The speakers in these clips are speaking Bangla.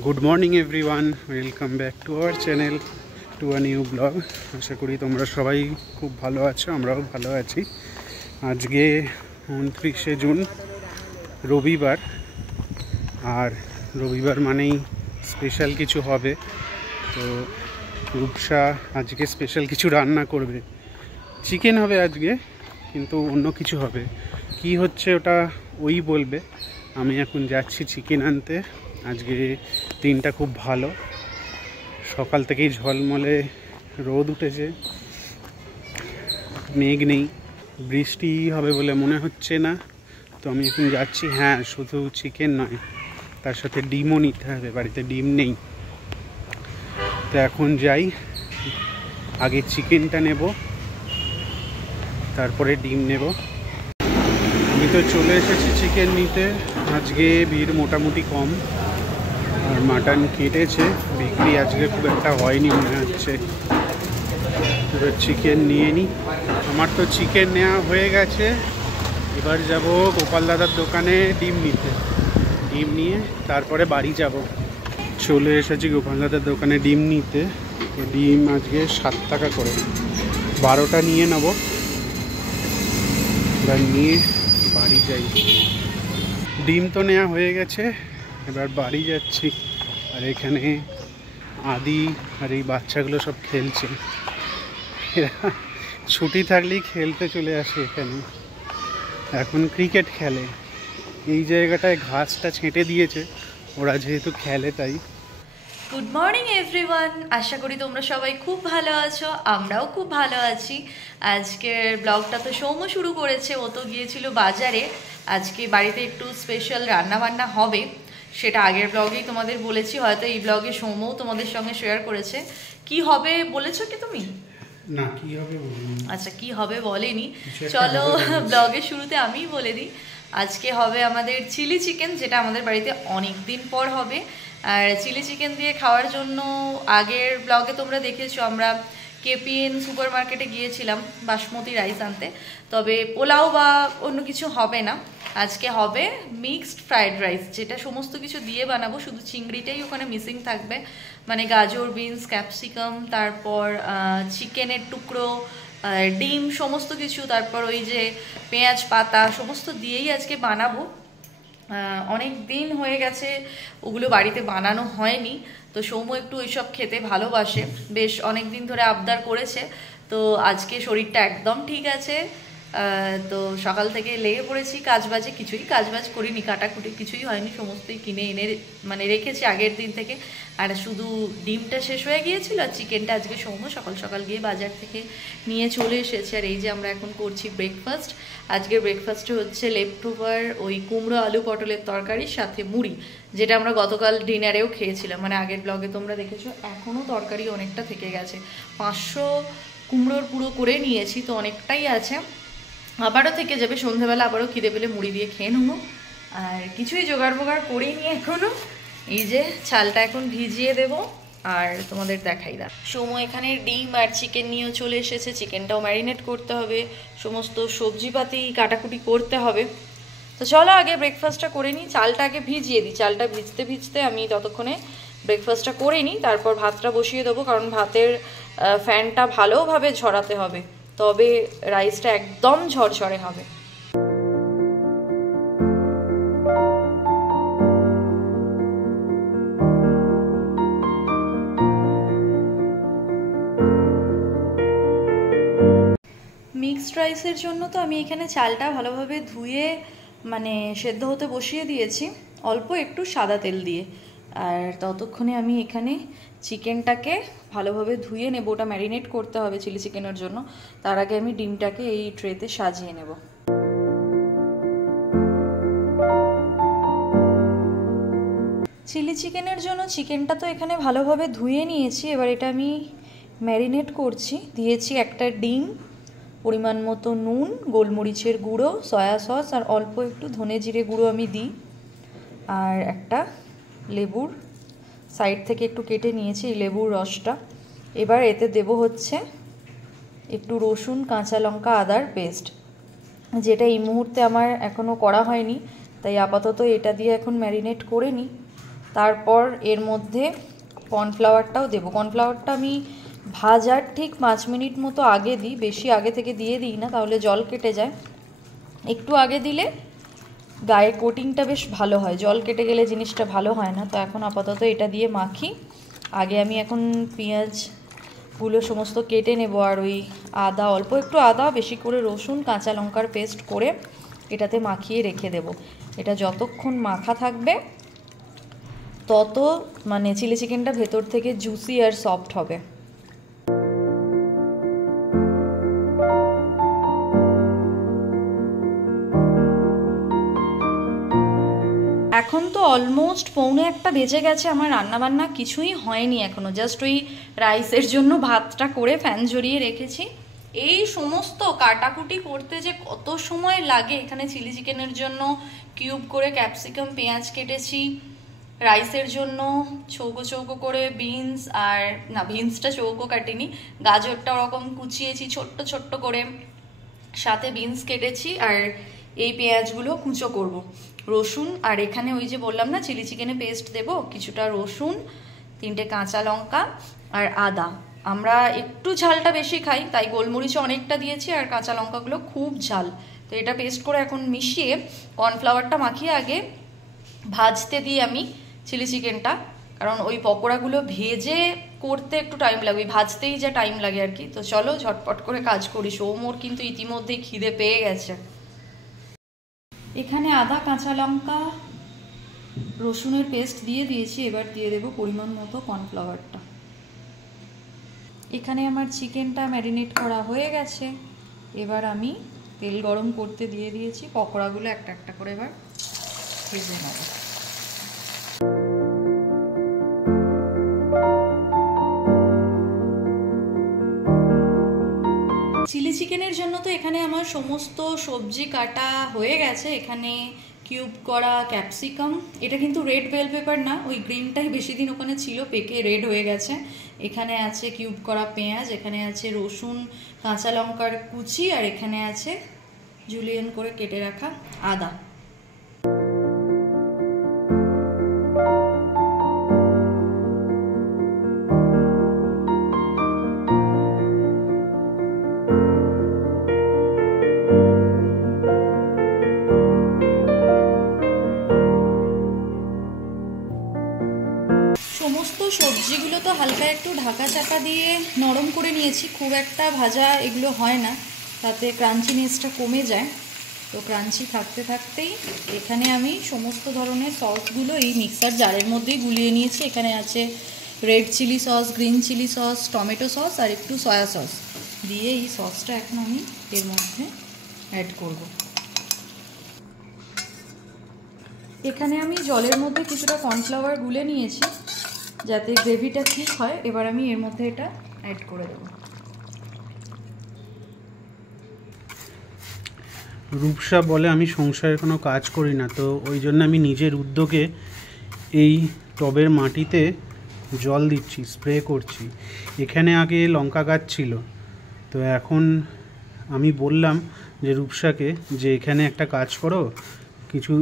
Good morning everyone, welcome back to our channel, to a new blog. আশা করি তোমরা সবাই খুব ভালো আছো, আমরাও ভালো আছি। আজকে 29শে জুন, রবিবার। আর রবিবার মানেই স্পেশাল কিছু হবে। তো রূপসা আজকে স্পেশাল কিছু রান্না করবে। চিকেন হবে আজকে, কিন্তু অন্য কিছু হবে। কি হচ্ছে ওটা ওই বলবে। আমি এখন যাচ্ছি চিকেন আনতে। আজকে দিনটা খুব ভালো, সকাল থেকেই ঝলমলে রোদ উঠেছে, মেঘ নেই, বৃষ্টি হবে বলে মনে হচ্ছে না। তো আমি এখন যাচ্ছি। হ্যাঁ, শুধু চিকেন নয়, তার সাথে ডিমও নিতে হবে, বাড়িতে ডিম নেই। তো এখন যাই, আগে চিকেনটা নেব, তারপরে ডিম নেব। আমি তো চলে এসেছি চিকেন নিতে। আজকে ভিড় মোটামুটি কম, আর মাটন কেটেছে, বিক্রি আজকে খুব একটা হয়নি মনে হচ্ছে। এবার চিকেন নিয়ে নিই। আমার তো চিকেন নেওয়া হয়ে গেছে। এবার যাব গোপাল দাদার দোকানে ডিম নিতে। ডিম নিয়ে তারপরে বাড়ি যাব। চলে এসেছি গোপাল দাদার দোকানে ডিম নিতে। ডিম আজকে 7 টাকা করে, 12টা নিয়ে নেব। এবার নিয়ে বাড়ি যাই। ডিম তো নেওয়া হয়ে গেছে, এবার বাড়ি যাচ্ছি। আর এখানে আদি আর এই বাচ্চাগুলো সব খেলছে। এরা ছুটি থাকলেই খেলতে চলে আসে এখানে। এখন ক্রিকেট খেলে। এই জায়গাটায় ঘাসটা ছেঁটে দিয়েছে, ওরা যেহেতু খেলে তাই। গুড মর্নিং এভরিওয়ান, আশা করি তোমরা সবাই খুব ভালো আছো, আমরাও খুব ভালো আছি। আজকের ব্লগটা তো সৌম্য শুরু করেছে, ও তো গিয়েছিল বাজারে। আজকে বাড়িতে একটু স্পেশাল রান্নাবান্না হবে, সেটা আগের ব্লগেই তোমাদের বলেছি, হয়তো এই ব্লগে সৌম্যও তোমাদের সঙ্গে শেয়ার করেছে। কি হবে বলেছো কি তুমি? না, কি হবে আচ্ছা, কি হবে বলেনি, চলো ব্লগের শুরুতে আমিই বলে দিই। আজকে হবে আমাদের চিলি চিকেন, যেটা আমাদের বাড়িতে অনেক দিন পর হবে। আর চিলি চিকেন দিয়ে খাওয়ার জন্য আগের ব্লগে তোমরা দেখেছো আমরা কেপিএন সুপার মার্কেটে গিয়েছিলাম বাসমতি রাইস আনতে। তবে পোলাও বা অন্য কিছু হবে না, আজকে হবে মিক্সড ফ্রাইড রাইস, যেটা সমস্ত কিছু দিয়ে বানাবো, শুধু চিংড়িটাই ওখানে মিসিং থাকবে। মানে গাজর, বিনস, ক্যাপসিকাম, তারপর চিকেনের টুকরো, ডিম, সমস্ত কিছু, তারপর ওই যে পেঁয়াজ পাতা, সমস্ত দিয়েই আজকে বানাবো। অনেক দিন হয়ে গেছে ওগুলো বাড়িতে বানানো হয়নি, তো সৌম্য একটু ওইসব খেতে ভালোবাসে, বেশ অনেক দিন ধরে আবদার করেছে। তো আজকে শরীরটা একদম ঠিক আছে। তো সকাল থেকে লেগে পড়েছি কাজবাজে, কিছুই কাজবাজ করিনি, কাটাকুটি কিছুই হয়নি, সমস্তই কিনে এনে মানে রেখেছি আগের দিন থেকে। আর শুধু ডিমটা শেষ হয়ে গিয়েছিল, আর চিকেনটা আজকে সৌম্য সকাল সকাল গিয়ে বাজার থেকে নিয়ে চলে এসেছে। আর এই যে আমরা এখন করছি ব্রেকফাস্ট। আজকের ব্রেকফাস্টে হচ্ছে লেফট ওভার ওই কুমড়ো আলু পটলের তরকারির সাথে মুড়ি, যেটা আমরা গতকাল ডিনারেও খেয়েছিলাম, মানে আগের ব্লগে তোমরা দেখেছো। এখনও তরকারি অনেকটা থেকে গেছে, 500 কুমড়োর পুরো করে নিয়েছি, তো অনেকটাই আছে, আবারও থেকে যাবে। সন্ধ্যেবেলা আবারও খিদে পেলে মুড়ি দিয়ে খেয়ে নেবো। আর কিছুই জোগাড় বোগাড় করিনি এখনও। এই যে চালটা এখন ভিজিয়ে দেব, আর তোমাদের দেখাই দাও। সময় এখানে ডিম আর চিকেন নিয়েও চলে এসেছে, চিকেনটাও ম্যারিনেট করতে হবে, সমস্ত সবজিপাতি কাটাকুটি করতে হবে। তো চলো আগে ব্রেকফাস্টটা করে নিই, চালটা আগে ভিজিয়ে দিই। চালটা ভিজতে ভিজতে আমি ততক্ষণে ব্রেকফাস্টটা করে নিই, তারপর ভাতটা বসিয়ে দেবো, কারণ ভাতের ফ্যানটা ভালোভাবে ঝরাতে হবে, তবে রাইসটা একদম ঝরঝরে হবে। মিক্সড রাইসের জন্য তো আমি এখানে চালটা ভালোভাবে ধুয়ে মানে সেদ্ধ হতে বসিয়ে দিয়েছি, অল্প একটু সাদা তেল দিয়ে। আর ততক্ষণে আমি এখানে চিকেনটাকে ভালোভাবে ধুয়ে নেব, ওটা ম্যারিনেট করতে হবে চিলি চিকেনের জন্য। তার আগে আমি ডিমটাকে এই ট্রেতে সাজিয়ে নেব। চিলি চিকেনের জন্য চিকেনটা তো এখানে ভালোভাবে ধুয়ে নিয়েছি, এবার এটা আমি ম্যারিনেট করছি। দিয়েছি একটা ডিম, পরিমাণ মতো নুন, গোলমরিচের গুঁড়ো, সয়া সস, আর অল্প একটু ধনে জিরে গুঁড়ো আমি দিই। আর একটা লেবুর সাইড থেকে একটু কেটে নিয়েছি এই লেবুর রসটা। এবার এতে দেব হচ্ছে একটু রসুন, কাঁচা লঙ্কা, আদার পেস্ট, যেটা এই মুহূর্তে আমার এখনও করা হয়নি, তাই আপাতত এটা দিয়ে এখন ম্যারিনেট করে নিই। তারপর এর মধ্যে কর্নফ্লাওয়ারটাও দেবো। কর্নফ্লাওয়ারটা আমি ভাজার ঠিক 5 মিনিট মতো আগে দিই, বেশি আগে থেকে দিয়ে দিই না, তাহলে জল কেটে যায়। একটু আগে দিলে গায়ে কোটিংটা বেশ ভালো হয়, জল কেটে গেলে জিনিসটা ভালো হয় না। তো এখন আপাতত এটা দিয়ে মাখি। আগে আমি এখন পেঁয়াজগুলো সমস্ত কেটে নেব, আর ওই আদা, অল্প একটু আদা, বেশি করে রসুন, কাঁচা লঙ্কার পেস্ট করে এটাতে মাখিয়ে রেখে দেব। এটা যতক্ষণ মাখা থাকবে তত মানে চিলি চিকেনটা ভেতর থেকে জুসি আর সফট হবে। এখন তো অলমোস্ট 1:45 বেজে গেছে, আমার রান্নাবান্না কিছুই হয়নি এখনও, জাস্ট ওই রাইসের জন্য ভাতটা করে ফ্যান ঝরিয়ে রেখেছি। এই সমস্ত কাটাকুটি করতে যে কত সময় লাগে, এখানে চিলি চিকেনের জন্য কিউব করে ক্যাপসিকাম পেঁয়াজ কেটেছি, রাইসের জন্য চৌকো চৌকো করে বিনস, আর না বিনসটা চৌকো কাটিনি, গাজরটা ওরকম কুচিয়েছি ছোট্ট ছোট্ট করে, সাথে বিনস কেটেছি, আর এই পেঁয়াজগুলো কুচো করব, রসুন, আর এখানে ওই যে বললাম না চিলি চিকেনে পেস্ট দেব, কিছুটা রসুন, 3টে কাঁচা লঙ্কা আর আদা। আমরা একটু ঝালটা বেশি খাই তাই গোলমরিচও অনেকটা দিয়েছি, আর কাঁচা লঙ্কাগুলো খুব ঝাল। তো এটা পেস্ট করে এখন মিশিয়ে কর্নফ্লাওয়ারটা মাখিয়ে আগে ভাজতে দিই আমি চিলি চিকেনটা, কারণ ওই পকোড়াগুলো ভেজে করতে একটু টাইম লাগবে, ভাজতেই যা টাইম লাগে আর কি। তো চলো ঝটপট করে কাজ করি, সৌমোর কিন্তু ইতিমধ্যেই খিদে পেয়ে গেছে। এখানে আদা, কাঁচা লঙ্কা, রসুনের পেস্ট দিয়ে দিয়েছি, এবার দিয়ে দেবো পরিমাণ মতো কর্নফ্লাওয়ারটা। এখানে আমার চিকেনটা ম্যারিনেট করা হয়ে গেছে, এবার আমি তেল গরম করতে দিয়ে দিয়েছি, পকোড়াগুলো একটা একটা করে এবার ভেজে নেব। চিলি চিকেনের জন্য তো এখানে আমার সমস্ত সবজি কাটা হয়ে গেছে। এখানে কিউব করা ক্যাপসিকাম, এটা কিন্তু রেড বেল পেপার না, ওই গ্রিনটাই বেশি দিন ওখানে ছিল, পেকে রেড হয়ে গেছে। এখানে আছে কিউব করা পেঁয়াজ, এখানে আছে রসুন, কাঁচা লঙ্কার কুচি, আর এখানে আছে জুলিয়েন করে কেটে রাখা আদা। সমস্ত সবজিগুলো তো হালকা একটু ঢাকা চাপা দিয়ে নরম করে নিয়েছি, খুব একটা ভাজা এগুলো হয় না, তাতে ক্রাঞ্চিনেসটা কমে যায়। তো ক্রাঞ্চি থাকতে থাকতেই এখানে আমি সমস্ত ধরনের সসগুলো এই মিক্সার জারের মধ্যেই গুলিয়ে নিয়েছি। এখানে আছে red chilli sauce, green chilli sauce, tomato sauce, আর একটু সয়া সস দিয়ে এই সসটা এখন আমি এর মধ্যে অ্যাড করব। এখানে আমি জলের মধ্যে কিছুটা কর্নফ্লাওয়ার গুলে নিয়েছি যাতে গ্রেভিটা ঠিক হয়। এবার আমি এর মধ্যে এটা অ্যাড করে দেবো। রূপসা বলে আমি সংসারের কোনো কাজ করি না, তো ওই জন্য আমি নিজের উদ্যোগে এই টবের মাটিতে জল দিচ্ছি, স্প্রে করছি। এখানে আগে লঙ্কা গাছ ছিল, তো এখন আমি বললাম যে রূপসাকে যে এখানে একটা কাজ করো, কিছু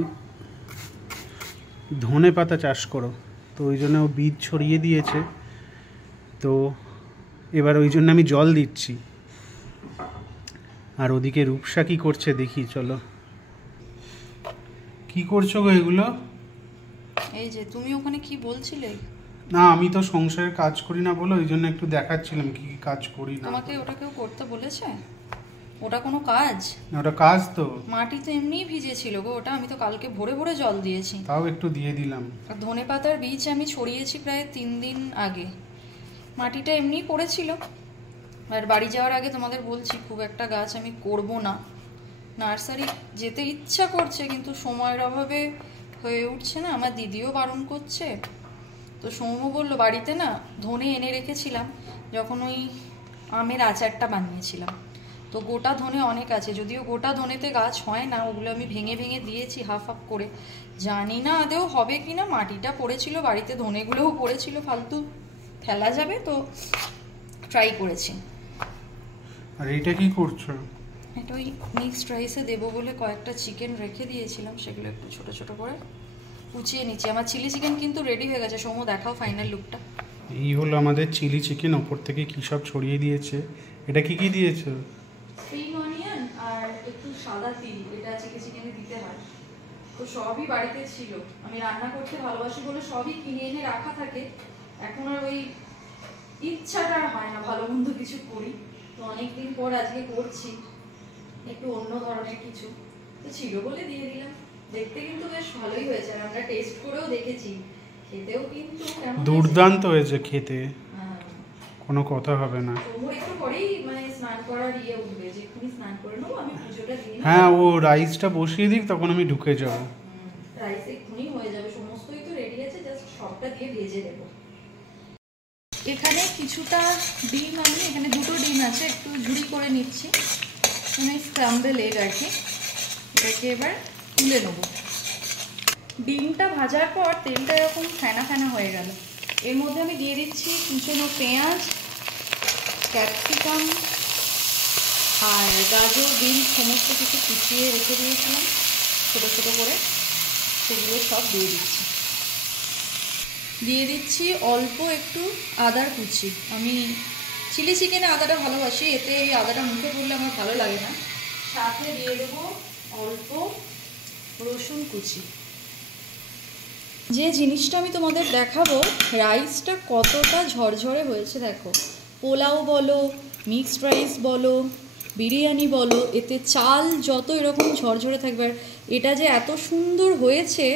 ধনে পাতা চাষ করো। তো ওই জন্য ও বীজ ছড়িয়ে দিয়েছে, তো এবার ওই জন্য আমি জল দিচ্ছি। আর ওদিকে রূপসা কি করছে দেখি, চলো। কি করছো গো এগুলো? এই যে তুমি ওখানে কি বলছিলে? না, আমি তো সংসারের কাজ করি না বলো, ওই জন্য একটু দেখাচ্ছিলাম কি কি কাজ করি না। তোমাকে ওটা কেউ করতে বলেছে? ওটা কোনো কাজ? ওটা কাজ তো। মাটি তো এমনিই ভিজে ছিল গো, ওটা আমি তো কালকে ভোরে ভোরে জল দিয়েছি। তাও একটু দিয়ে দিলাম। আর ধনে পাতার বীজ আমি ছড়িয়েছি প্রায় 3 দিন আগে, মাটিটা এমনিই পড়েছিল। আর বাড়ি যাওয়ার আগে তোমাদের বলছি খুব একটা গাছ আমি করব না, নার্সারি যেতে ইচ্ছা করছে কিন্তু সময়ের অভাবে হয়ে উঠছে না। আমার দিদিও বারণ করছে। তো সৌম্য বললো বাড়িতে না ধনে এনে রেখেছিলাম যখন ওই আমের আচারটা বানিয়েছিলাম, তো গোটা ধনে অনেক আছে, যদিও গোটা ধনেতে গাছ হয় না, ওগুলো আমি ভেঙে ভেঙে দিয়েছি হাফ হাফ করে। জানি না আদেও হবে কি না, মাটিটা পড়েছিল বাড়িতে, ধনেগুলোও পড়েছিল, ফালতু ফেলা যাবে তো ট্রাই করেছি। আর এটা কি করছো? এটা ওই মিক্সড রাইসে দেবো বলে কয়েকটা চিকেন রেখে দিয়েছিলাম, সেগুলো একটু ছোট ছোট করে কুচিয়ে নিচ্ছি। আমার চিলি চিকেন কিন্তু রেডি হয়ে গেছে। সৌম্য দেখাও ফাইনাল লুকটা। এই হলো আমাদের চিলি চিকেন। ওপর থেকে কী সব ছড়িয়ে দিয়েছে। এটা কি কি দিয়েছে? স্প্রিং অনিয়ন আর একটু সাদা তিল, এটা চিলি চিকেনে দিতে হয়। তো সবই বাড়িতে ছিল, আমি রান্না করতে ভালোবাসি বলে সবই কিনে এনে রাখা থাকে। এখন আর ওই ইচ্ছাটা হয় না ভালো মন্দ কিছু করি। তো অনেকদিন পর আজকে করছি একটু অন্য ধরনের কিছু, তো ছিল বলে দিয়ে দিলাম। দেখতে কিন্তু বেশ ভালোই হয়েছে, আর আমরা টেস্ট করেও দেখেছি, খেতেও কিন্তু দুর্দান্ত হয়েছে খেতে, কোনো কথা হবে না। ওর একটু পরেই মানে স্নান করার ইয়ে উঠবে, যেখানে স্নান করে নেবো, আমি পুজোটা দিয়ে হ্যাঁ, ও রাইসটা বসিয়ে দিক, তখন আমি ঢুকে যাবো। রাইস এক্ষুনি হয়ে যাবে, সমস্তই তো রেডি আছে, জাস্ট সবটা দিয়ে ভেজে দেবো। এখানে কিছুটা ডিম, আমি এখানে দুটো ডিম আছে, একটু ঝুড়ি করে নিচ্ছি, মানে স্ক্রাম্বল এগ আর কি। এটাকে এবার তুলে নেবো। ডিমটা ভাজার পর তেলটা এরকম ফেনা ফেনা হয়ে গেল, এর মধ্যে আমি দিয়ে দিচ্ছি কুচনো পেঁয়াজ, ক্যাপসিকাম আর গাজর, বিনস সমস্ত কিছু কুচিয়ে রেখে দিয়েছিলাম ছোটো ছোটো করে, সেগুলো সব দিয়ে দিচ্ছি। দিয়ে দিচ্ছি অল্প একটু আদার কুচি। আমি চিলি চিকেনে আদাটা ভালোবাসি, এতে এই আদাটা মুখে পড়লে আমার ভালো লাগে না। সাথে দিয়ে দেবো অল্প রসুন কুচি। যে জিনিসটা আমি তোমাদের দেখাবো, রাইসটা কতটা ঝরঝরে হয়েছে দেখো। পোলাও বলো, মিক্সড রাইস বলো, বিরিয়ানি বলো, এতে চাল যত এরকম ঝরঝরে থাকবে। আর এটা যে এত সুন্দর হয়েছে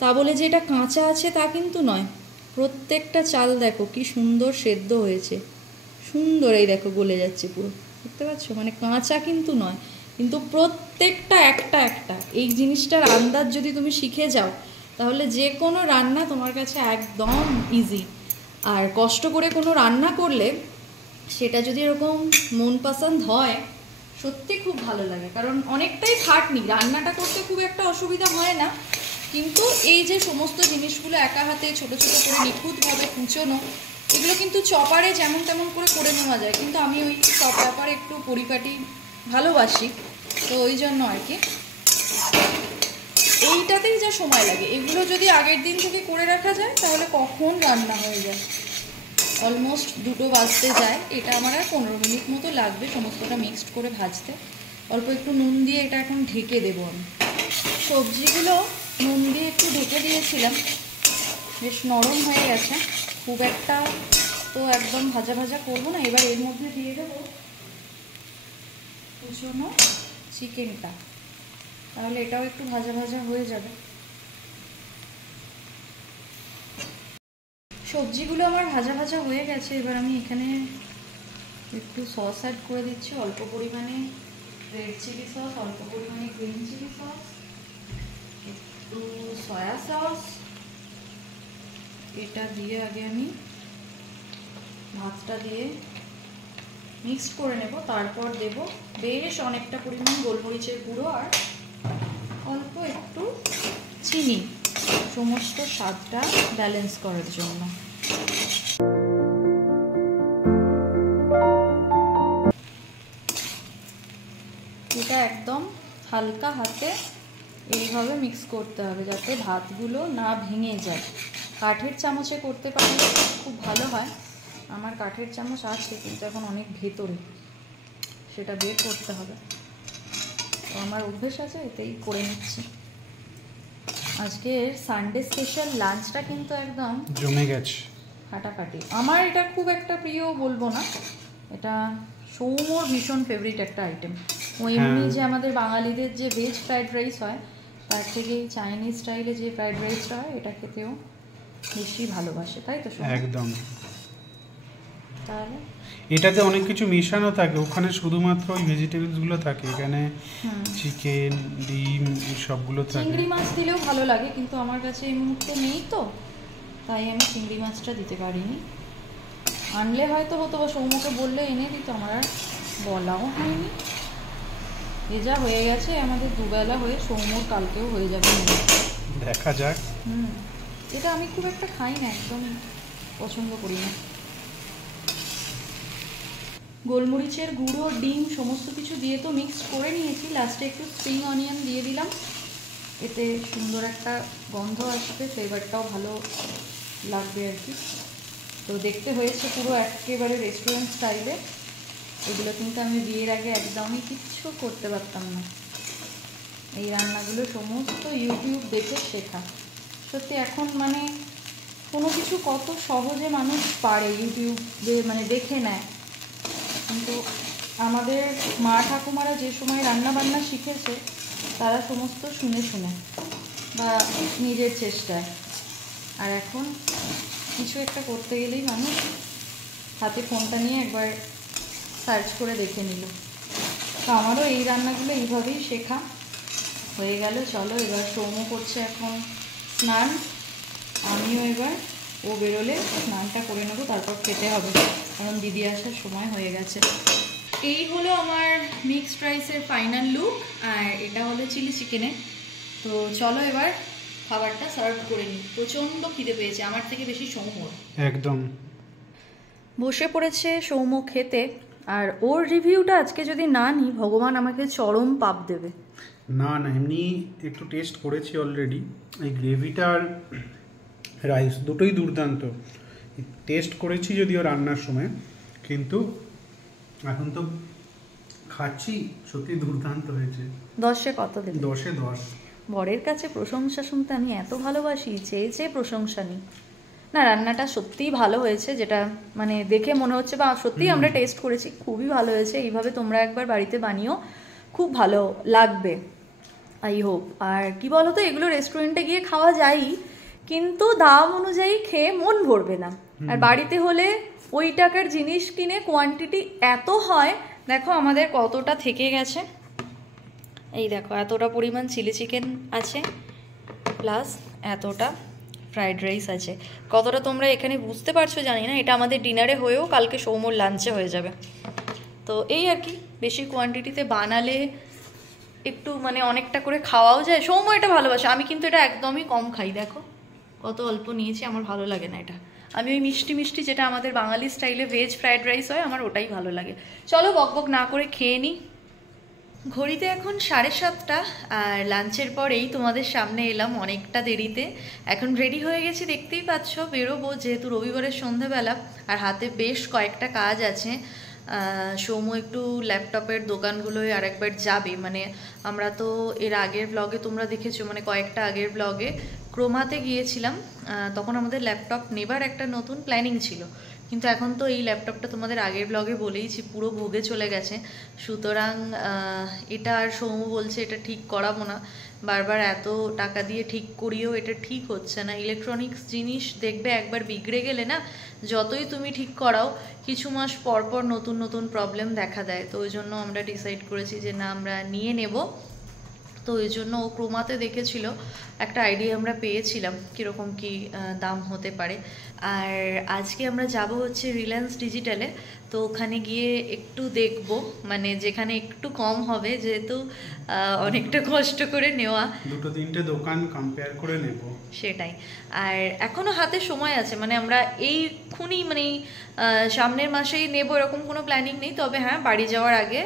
তা বলে যে এটা কাঁচা আছে তা কিন্তু নয়। প্রত্যেকটা চাল দেখো কি সুন্দর সেদ্ধ হয়েছে, সুন্দর, এই দেখো গলে যাচ্ছে পুরো, দেখতে পাচ্ছ, মানে কাঁচা কিন্তু নয়, কিন্তু প্রত্যেকটা একটা একটা। এই জিনিসটার আন্দাজ যদি তুমি শিখে যাও তাহলে যে কোনো রান্না তোমার কাছে একদম ইজি। আর কষ্ট করে কোনো রান্না করলে সেটা যদি এরকম মন পছন্দ হয়, সত্যি খুব ভালো লাগে। কারণ অনেকটাই খাটনি, রান্নাটা করতে খুব একটা অসুবিধা হয় না, কিন্তু এই যে সমস্ত জিনিসগুলো একা হাতে ছোটো ছোটো করে নিখুঁতভাবে কুচোনো, এগুলো কিন্তু চপারে যেমন তেমন করে নেওয়া যায়, কিন্তু আমি ওই সব ব্যাপারে একটু পরিপাটি ভালোবাসি, তো ওই জন্য আর কি এইটাতেই যা সময় লাগে। এগুলো যদি আগের দিন থেকে করে রাখা যায় তাহলে কখন রান্না হয়ে যায়, অলমোস্ট 2টো বাজতে যায়। এটা আমার আর 15 মিনিট মতো লাগবে সমস্তটা মিক্সড করে ভাজতে। অল্প একটু নুন দিয়ে এটা এখন ঢেকে দেবো আমি। সবজিগুলো নুন দিয়ে একটু ঢেকে দিয়েছিলাম, বেশ নরম হয়ে গেছে, খুব একটা তো একদম ভাজা ভাজা করবো না। এবার এর মধ্যে দিয়ে দেবো কুচনো চিকেনটা, তাহলে এটাও একটু ভাজা ভাজা হয়ে যাবে। সবজিগুলো আমার ভাজা ভাজা হয়ে গেছে, এবার আমি এখানে একটু সস অ্যাড করে দিচ্ছি, অল্প পরিমাণে রেড চিলি সস, অল্প পরিমাণে গ্রিন চিলি সস, একটু সয়া সস। এটা দিয়ে আগে আমি ভাতটা দিয়ে মিক্সড করে নেব, তারপর দেব বেশ অনেকটা পরিমাণ গোলমরিচের গুঁড়ো আর অল্প একটু চিনি, সমস্ত স্বাদটা ব্যালেন্স করার জন্য। এটা একদম হালকা হাতে এইভাবে মিক্স করতে হবে যাতে ভাতগুলো না ভেঙে যায়। কাঠের চামচে করতে পারলে খুব ভালো হয়। আমার কাঠের চামচ আছে কিন্তু এখন অনেক ভেতরে, সেটা বের করতে হবে। তো আমার অভ্যেস আছে, এতেই করে নিচ্ছি। আজকে সানডে স্পেশাল লাঞ্চটা কিন্তু একদম জমে গেছে, ফাটাফাটি। আমার এটা খুব একটা প্রিয় বলবো না, এটা সৌম্যর ভীষণ ফেভারিট একটা আইটেম। ও এমনি যে আমাদের বাঙালিদের যে ভেজ ফ্রাইড রাইস হয় তার থেকে চাইনিজ স্টাইলে যে ফ্রাইড রাইসটা হয় এটা খেতেও বেশি ভালোবাসে, তাই তো? একদম। তাহলে এটাতে অনেক কিছু মেশানো থাকে, ওখানে শুধুমাত্র ওই ভেজিটেবলসগুলো থাকে, এখানে চিকেন, ডিম সবগুলো থাকে। চিংড়ি মাছ দিলেও ভালো লাগে, কিন্তু আমার কাছে এই মুহূর্তে নেই, তো তাই আমি চিংড়ি মাছটা দিতে পারিনি। আনলে হয়তো হতো, বা সৌম্যকে বললে এনে দিত, আমার আর বলাও হয়নি। এ যা হয়ে গেছে আমাদের দুবেলা হয়ে, সৌম্যর কালকেও হয়ে যাবে, দেখা যাক। এটা আমি খুব একটা খাই না, একদম পছন্দ করি না। গোলমরিচের গুঁড়ো, ডিম সমস্ত কিছু দিয়ে তো মিক্স করে নিয়েছি, লাস্টে একটু স্প্রিং অনিয়ন দিয়ে দিলাম। এতে সুন্দর একটা গন্ধ আসবে, ফ্লেভারটাও ভালো লাগবে আর কি। তো দেখতে হয়েছে পুরো একেবারে রেস্টুরেন্ট স্টাইলে। এগুলো কিন্তু আমি বিয়ের আগে একদমই কিচ্ছু করতে পারতাম না। এই রান্নাগুলো সমস্ত ইউটিউব দেখে শেখা। সত্যি এখন মানে কোনো কিছু কত সহজে মানুষ পারে ইউটিউবে মানে দেখে নেয়, কিন্তু আমাদের মা ঠাকুমারা যে সময় রান্না বান্না শিখেছে তারা সমস্ত শুনে শুনে বা নিজের চেষ্টায়। আর এখন কিছু একটা করতে গেলেই মানুষ হাতে ফোনটা নিয়ে একবার সার্চ করে দেখে নিল। তো আমারও এই রান্নাগুলো এইভাবেই শেখা হয়ে গেল। চলো এবার সৌম্য করছে এখন স্নান, আমিও এবার ও বেরোলে স্নানটা করে নেবো, তারপর খেতে হবে, কারণ দিদি আসার সময় হয়ে গেছে। এই হলো আমার মিক্সড রাইসের ফাইনাল লুক, আর এটা হলো চিলি চিকেনের। তো চলো এবার খাবারটা সার্ভ করে নিই। প্রচণ্ড খিদে পেয়েছে, আমার থেকে বেশি সৌম্যর। একদম বসে পড়েছে সৌম্য খেতে, আর ওর রিভিউটা আজকে যদি না নিই ভগবান আমাকে চরম পাপ দেবে। না না, এমনি একটু টেস্ট করেছি অলরেডি। এই গ্রেভিটা আর রাইস দুটোই দুর্দান্ত টেস্ট করেছি যদিও রান্নার সময়, কিন্তু এখন তো খাচ্ছি, সত্যি দুর্দান্ত হয়েছে। 10-এ কত দেবে? 10-এ 10। বরের কাছে প্রশংসা শুনতে আমি এত ভালোবাসি, চেয়ে চেয়ে প্রশংসা নিই। না, রান্নাটা সত্যিই ভালো হয়েছে, যেটা মানে দেখে মনে হচ্ছে, বা সত্যিই আমরা টেস্ট করেছি, খুবই ভালো হয়েছে। এইভাবে তোমরা একবার বাড়িতে বানিও, খুব ভালো লাগবে আই হোপ। আর কি বলো তো, এগুলো রেস্টুরেন্টে গিয়ে খাওয়া যায়, কিন্তু দাম অনুযায়ী খেয়ে মন ভরবে না। আর বাড়িতে হলে ওই টাকার জিনিস কিনে কোয়ান্টিটি এত হয়। দেখো আমাদের কতটা থেকে গেছে, এই দেখো এতটা পরিমাণ চিলি চিকেন আছে, প্লাস এতটা ফ্রাইড রাইস আছে। কতটা তোমরা এখানে বুঝতে পারছো জানি না, এটা আমাদের ডিনারে হয়েও কালকে সৌম্যর লাঞ্চে হয়ে যাবে। তো এই আর কি, বেশি কোয়ান্টিটিতে বানালে একটু মানে অনেকটা করে খাওয়াও যায়। সৌম্য এটা ভালোবাসে, আমি কিন্তু এটা একদমই কম খাই। দেখো কত অল্প নিয়েছি, আমার ভালো লাগে না এটা। আমি ওই মিষ্টি মিষ্টি যেটা আমাদের বাঙালি স্টাইলে ভেজ ফ্রাইড রাইস হয়, আমার ওটাই ভালো লাগে। চলো বকবক না করে খেয়ে নিই। ঘড়িতে এখন 7:30, আর লাঞ্চের পরেই তোমাদের সামনে এলাম অনেকটা দেরিতে। এখন রেডি হয়ে গেছি, দেখতেই পাচ্ছ, বেরোবো, যেহেতু রবিবারের সন্ধ্যাবেলা আর হাতে বেশ কয়েকটা কাজ আছে। সৌম্য একটু ল্যাপটপের দোকানগুলোয় আরেকবার যাবে। মানে আমরা তো এর আগের ব্লগে তোমরা দেখেছো, মানে কয়েকটা আগের ব্লগে ক্রোমাতে গিয়েছিলাম, তখন আমাদের ল্যাপটপ নেবার একটা নতুন প্ল্যানিং ছিল, কিন্তু এখন তো এই ল্যাপটপটা তোমাদের আগের ব্লগে বলেইছি পুরো ভোগে চলে গেছে। সুতরাং এটা আর সৌম্য বলছে এটা ঠিক করাবো না, বারবার এত টাকা দিয়ে ঠিক করিয়েও এটা ঠিক হচ্ছে না। ইলেকট্রনিক্স জিনিস দেখবে একবার বিগড়ে গেলে না, যতই তুমি ঠিক করাও কিছু মাস পর পর নতুন নতুন প্রবলেম দেখা দেয়। তো ওই জন্য আমরা ডিসাইড করেছি যে না, আমরা নিয়ে নেব। তো ওই জন্য ও ক্রোমাতে দেখেছিল, একটা আইডিয়া আমরা পেয়েছিলাম কীরকম কী দাম হতে পারে। আর আজকে আমরা যাব হচ্ছে রিলায়েন্স ডিজিটালে। তো ওখানে গিয়ে একটু দেখব, মানে যেখানে একটু কম হবে, যেহেতু অনেকটা কষ্ট করে নেওয়া, 2-3টে দোকান কম্পেয়ার করে নেব, সেটাই। আর এখনও হাতে সময় আছে, মানে আমরা এইক্ষুনি মানে সামনের মাসেই নেব এরকম কোনো প্ল্যানিং নেই। তবে হ্যাঁ, বাড়ি যাওয়ার আগে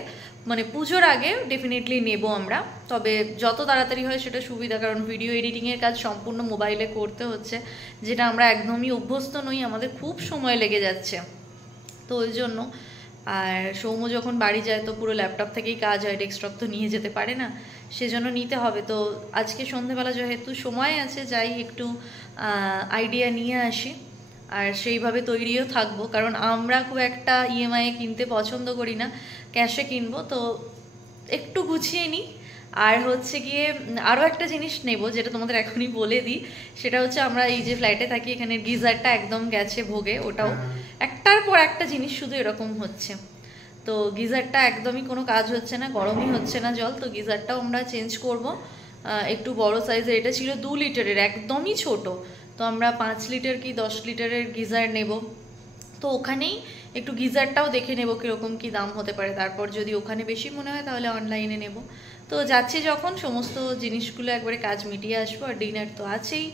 মানে পুজোর আগে ডেফিনেটলি নেব আমরা। তবে যত তাড়াতাড়ি হয় সেটা সুবিধা, কারণ ভিডিও এডিটিংয়ের কাজ সম্পূর্ণ মোবাইলে করতে হচ্ছে, যেটা আমরা একদমই অভ্যস্ত নই, আমাদের খুব সময় লেগে যাচ্ছে। তো ওই জন্য, আর সৌম্য যখন বাড়ি যায় তো পুরো ল্যাপটপ থেকেই কাজ হয়, ডেস্কটপ তো নিয়ে যেতে পারে না, সেজন্য নিতে হবে। তো আজকে সন্ধেবেলা যেহেতু সময় আছে, যাই একটু আইডিয়া নিয়ে আসি, আর সেইভাবে তৈরিও থাকবো, কারণ আমরা খুব একটা ইএমআইয়ে কিনতে পছন্দ করি না, ক্যাশে কিনবো। তো একটু গুছিয়ে নিই। আর হচ্ছে গিয়ে আরও একটা জিনিস নেব, যেটা তোমাদের এখনই বলে দিই, সেটা হচ্ছে আমরা এই যে ফ্ল্যাটে থাকি, এখানে গিজারটা একদম গেছে ভোগে, ওটাও একটার পর একটা জিনিস শুধু এরকম হচ্ছে। তো গিজারটা একদমই কোনো কাজ হচ্ছে না, গরমই হচ্ছে না জল। তো গিজারটাও আমরা চেঞ্জ করব, একটু বড় সাইজের। এটা ছিল 2 লিটারের, একদমই ছোট। তো আমরা 5 লিটার কি 10 লিটারের গিজার নেব। তো ওখানেই একটু গিজারটাও দেখে নেব কীরকম কী দাম হতে পারে, তারপর যদি ওখানে বেশি মনে হয় তাহলে অনলাইনে নেব। তো যাচ্ছি যখন, সমস্ত জিনিসগুলো একবারে কাজ মিটিয়ে আসবো। আর ডিনার তো আছেই,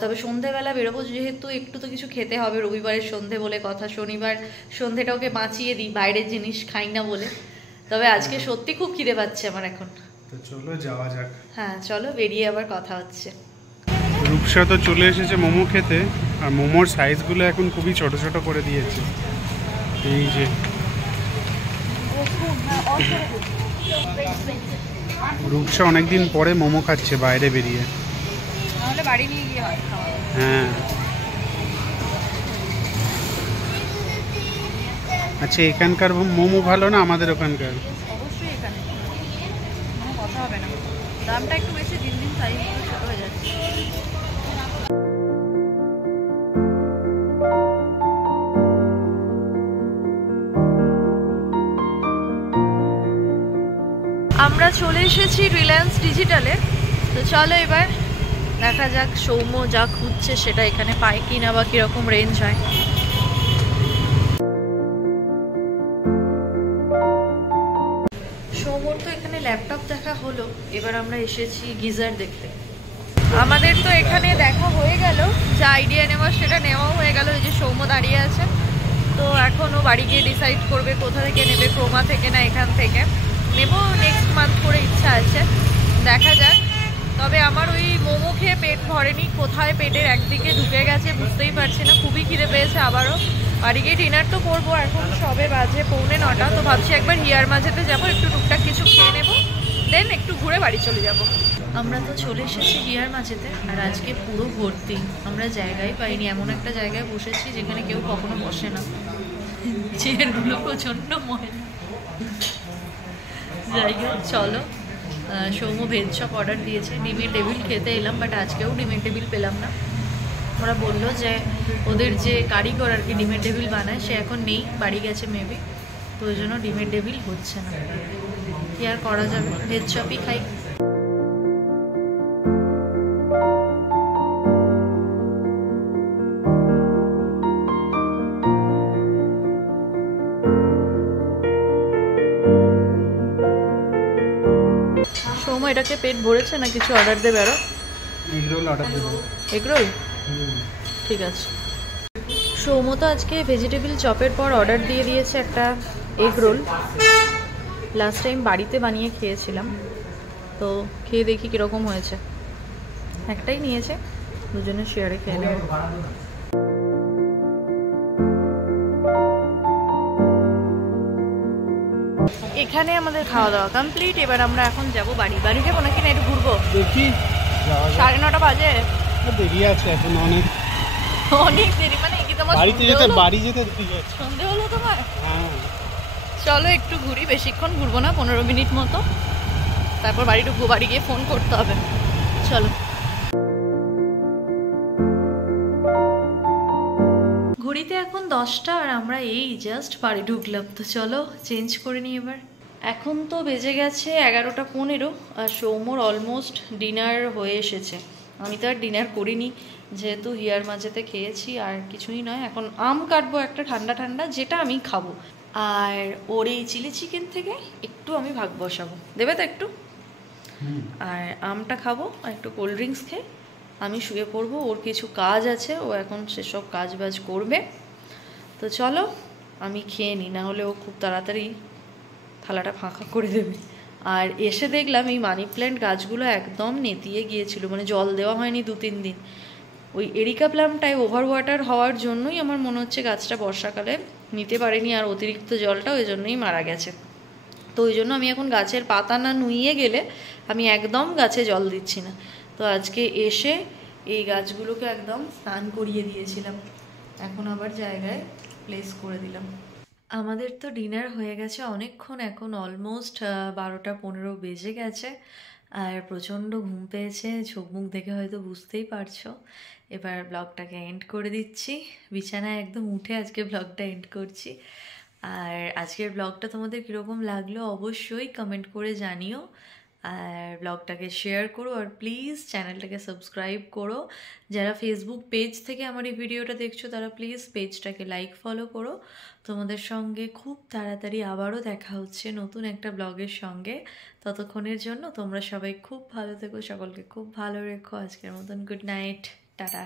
তবে সন্ধেবেলা বেরোবো, যেহেতু একটু তো কিছু খেতে হবে, রবিবারের সন্ধে বলে কথা। শনিবার সন্ধেটা ওকে বাঁচিয়ে দিই, বাইরের জিনিস খাই না বলে। তবে আজকে সত্যি খুব খিদে পাচ্ছে আমার এখন। তো তো চলো যাওয়া যাক। হ্যাঁ চলো, বেরিয়ে আবার কথা হচ্ছে। রূপসা তো চলে এসেছে মোমো খেতে, আর মোমোর সাইজগুলো এখন খুবই ছোট ছোট করে দিয়েছে। এই যে রূপসা অনেকদিন পরে মোমো খাচ্ছে বাইরে বেরিয়ে। বাড়ি নিয়ে গিয়ে হ্যাঁ আচ্ছা, এখানকার মোমো ভালো না আমাদের ওখানকার? অবশ্যই এখানে কোনো কথা হবে না, দামটা একটু বেশি, দিন দিন সাইজ ছোট হয়ে যাচ্ছে। আমরা চলে এসেছি রিলায়েন্স ডিজিটালে। তো চলো এবার দেখা যাক সৌম্য যা খুঁজছে সেটা এখানে পায় কিনা বা কিরকম রেঞ্জ হয়। সৌম্যর তো এখানে ল্যাপটপ দেখা হলো, এবার আমরা এসেছি গিজার দেখতে। আমাদের তো এখানে দেখা হয়ে গেল, যা আইডিয়া নেওয়া সেটা নেওয়াও হয়ে গেল। এই যে সৌম্য দাঁড়িয়ে আছে, তো এখনও বাড়ি গিয়ে ডিসাইড করবে কোথা থেকে নেবে, ক্রোমা থেকে না এখান থেকে নেব। নেক্সট মান্থ করে ইচ্ছা আছে, দেখা যাক। তবে আমার ওই মোমো খেয়ে পেট ভরেনি, কোথায় পেটের একদিকে ঢুকে গেছে বুঝতেই পারছি না, খুবই খিদে পেয়েছে আবারও। বাড়ি গিয়ে ডিনার তো করবো, এখন সবে বাজে 8:45। তো ভাবছি একবার হিয়ার মাঝেতে যাবো, একটু টুকটাক কিছু খেয়ে নেবো, দেন একটু ঘুরে বাড়ি চলে যাব। আমরা তো চলে এসেছি হিয়ার মাঝেতে, আর আজকে পুরো ভর্তি, আমরা জায়গায় পাইনি। এমন একটা জায়গায় বসেছি যেখানে কেউ কখনো বসে না, চেয়ারগুলো প্রচণ্ড ময়লা। যাই হোক চলো, সৌম্য ভেজ চপ অর্ডার দিয়েছে, ডিমের টেবিল খেতে এলাম, বাট আজকেও ডিমের টেবিল পেলাম না। ওরা বললো যে ওদের যে কারিগর আর কি ডিমের টেবিল বানায় সে এখন নেই, বাড়ি গেছে মেবি, তো ওই জন্য ডিমের টেবিল হচ্ছে না। কি আর করা যাবে, ভেজ চপই খাই। সৌম্য এটাকে পেট ভরেছে না, কিছু অর্ডার দেবে আরো? এগরোল অর্ডার দেবো। এগরোল, ঠিক আছে। সৌম্য তো আজকে ভেজিটেবিল চপের পর অর্ডার দিয়ে দিয়েছে একটা এগরোল। লাস্ট টাইম বাড়িতে বানিয়ে খেয়েছিলাম, তো খেয়ে দেখি কীরকম হয়েছে। একটাই নিয়েছে, দুজনে শেয়ারে খেয়ে নেব। এখানে আমাদের খাওয়া দাওয়া কমপ্লিট, এবার আমরা এখন যাব বাড়ি। বাড়ি যাবো নাকি না একটু ঘুরবো? দেখি, 9:30 বাজে, দেরি আছে এখন অনেক। অনেক দেরি মানে কি তোমার? বাড়ি যেতে দেরি আছে। সন্ধে হলো তোমার? হ্যাঁ চলো একটু ঘুরি, বেশিক্ষণ ঘুরবো না, 15 মিনিট মতো, তারপর বাড়ি ঢুকবো। বাড়ি গিয়ে ফোন করতে হবে, চলো। ঘড়িতে এখন 10টা, আর আমরা এই জাস্ট বাড়ি ঢুকলাম। তো চলো চেঞ্জ করে নিই এবার। এখন তো বেজে গেছে 11:15, আর সৌম্যর অলমোস্ট ডিনার হয়ে এসেছে। আমি তো আর ডিনার করিনি, যেহেতু হিয়ার মাঝেতে খেয়েছি, আর কিছুই নয়। এখন আম কাটবো একটা ঠান্ডা ঠান্ডা, যেটা আমি খাবো। আর ওর এই চিলি চিকেন থেকে একটু আমি ভাগ বসাবো, দেবে তো একটু? আর আমটা খাবো, আর একটু কোল্ড ড্রিঙ্কস খেয়ে আমি শুয়ে পড়বো। ওর কিছু কাজ আছে, ও এখন সেসব কাজ বাজ করবে। তো চলো আমি খেয়ে নিই, না হলে ও খুব তাড়াতাড়ি থালাটা ফাঁকা করে দেবে। আর এসে দেখলাম এই মানি প্ল্যান্ট গাছগুলো একদম নেতিয়ে গিয়েছিল, মানে জল দেওয়া হয়নি 2-3 দিন। ওই এরিকা প্লামটায় ওভার ওয়াটার হওয়ার জন্যই আমার মনে হচ্ছে গাছটা বর্ষাকালে নিতে পারেনি, আর অতিরিক্ত জলটা ওই জন্যই মারা গেছে। তো ওই জন্য আমি এখন গাছের পাতা না নুইয়ে গেলে আমি একদম গাছে জল দিচ্ছি না। তো আজকে এসে এই গাছগুলোকে একদম স্নান করিয়ে দিয়েছিলাম, এখন আবার জায়গায় প্লেস করে দিলাম। আমাদের তো ডিনার হয়ে গেছে অনেকক্ষণ, এখন অলমোস্ট 12:15 বেজে গেছে, আর প্রচণ্ড ঘুম পেয়েছে, চোখ মুখ দেখে হয়তো বুঝতেই পারছো। এবার ব্লগটাকে এন্ড করে দিচ্ছি, বিছানায় একদম উঠে আজকে ব্লগটা এন্ড করছি। আর আজকের ব্লগটা তোমাদের কীরকম লাগলো অবশ্যই কমেন্ট করে জানিও, আর ব্লগটাকে শেয়ার করো, আর প্লিজ চ্যানেলটাকে সাবস্ক্রাইব করো। যারা ফেসবুক পেজ থেকে আমার এই ভিডিওটা দেখছো তারা প্লিজ পেজটাকে লাইক ফলো করো। তোমাদের সঙ্গে খুব তাড়াতাড়ি আবারও দেখা হচ্ছে নতুন একটা ব্লগের সঙ্গে। ততক্ষণের জন্য তোমরা সবাই খুব ভালো থেকো, সকলকে খুব ভালো রেখো। আজকের মতন গুড নাইট, টাটা।